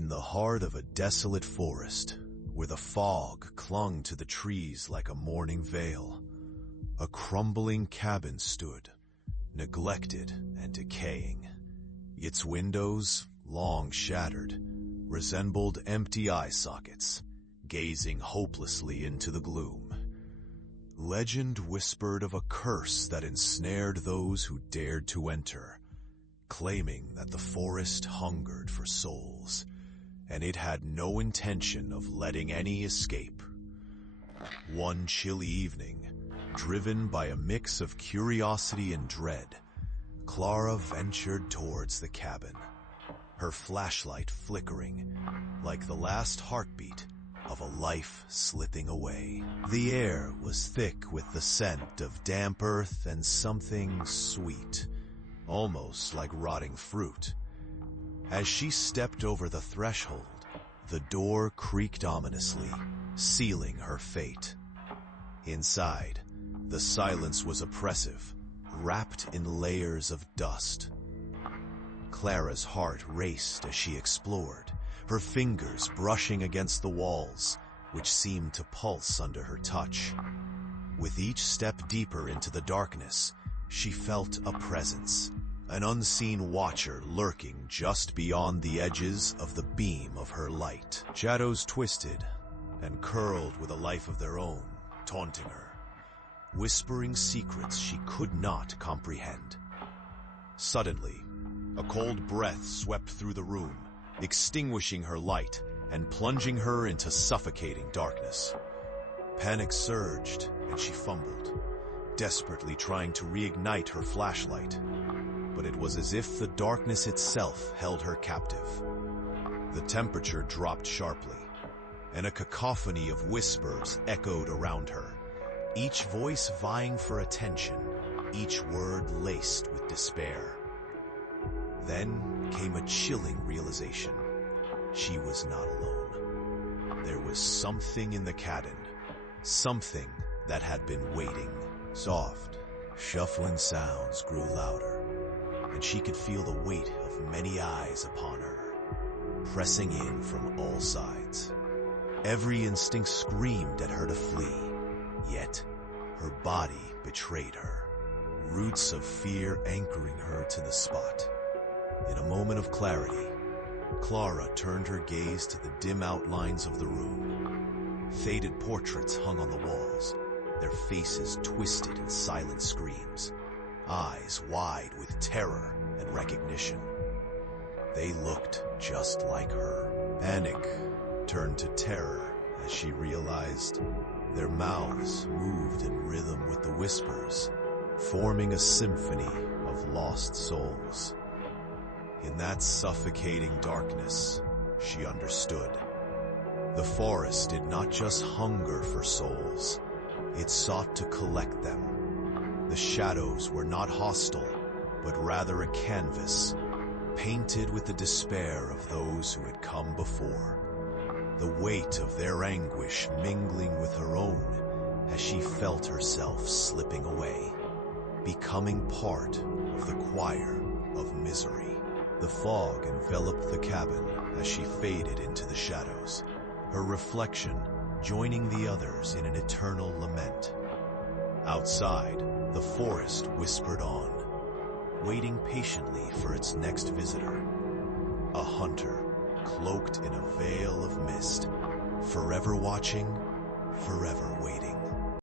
In the heart of a desolate forest, where the fog clung to the trees like a mourning veil, a crumbling cabin stood, neglected and decaying. Its windows, long shattered, resembled empty eye sockets, gazing hopelessly into the gloom. Legend whispered of a curse that ensnared those who dared to enter, claiming that the forest hungered for souls, and it had no intention of letting any escape. One chilly evening, driven by a mix of curiosity and dread, Clara ventured towards the cabin, her flashlight flickering like the last heartbeat of a life slipping away. The air was thick with the scent of damp earth and something sweet, almost like rotting fruit. As she stepped over the threshold, the door creaked ominously, sealing her fate. Inside, the silence was oppressive, wrapped in layers of dust. Clara's heart raced as she explored, her fingers brushing against the walls, which seemed to pulse under her touch. With each step deeper into the darkness, she felt a presence, an unseen watcher lurking just beyond the edges of the beam of her light. Shadows twisted and curled with a life of their own, taunting her, whispering secrets she could not comprehend. Suddenly, a cold breath swept through the room, extinguishing her light and plunging her into suffocating darkness. Panic surged and she fumbled, desperately trying to reignite her flashlight. But it was as if the darkness itself held her captive. The temperature dropped sharply, and a cacophony of whispers echoed around her, each voice vying for attention, each word laced with despair. Then came a chilling realization. She was not alone. There was something in the cabin, something that had been waiting. Soft, shuffling sounds grew louder, and she could feel the weight of many eyes upon her, pressing in from all sides. Every instinct screamed at her to flee, yet her body betrayed her, roots of fear anchoring her to the spot. In a moment of clarity, Clara turned her gaze to the dim outlines of the room. Faded portraits hung on the walls, their faces twisted in silent screams, eyes wide with terror and recognition. They looked just like her. Panic turned to terror as she realized their mouths moved in rhythm with the whispers, forming a symphony of lost souls. In that suffocating darkness, she understood. The forest did not just hunger for souls, it sought to collect them. The shadows were not hostile, but rather a canvas, painted with the despair of those who had come before. The weight of their anguish mingling with her own as she felt herself slipping away, becoming part of the choir of misery. The fog enveloped the cabin as she faded into the shadows, her reflection joining the others in an eternal lament. Outside, the forest whispered on, waiting patiently for its next visitor. A hunter, cloaked in a veil of mist, forever watching, forever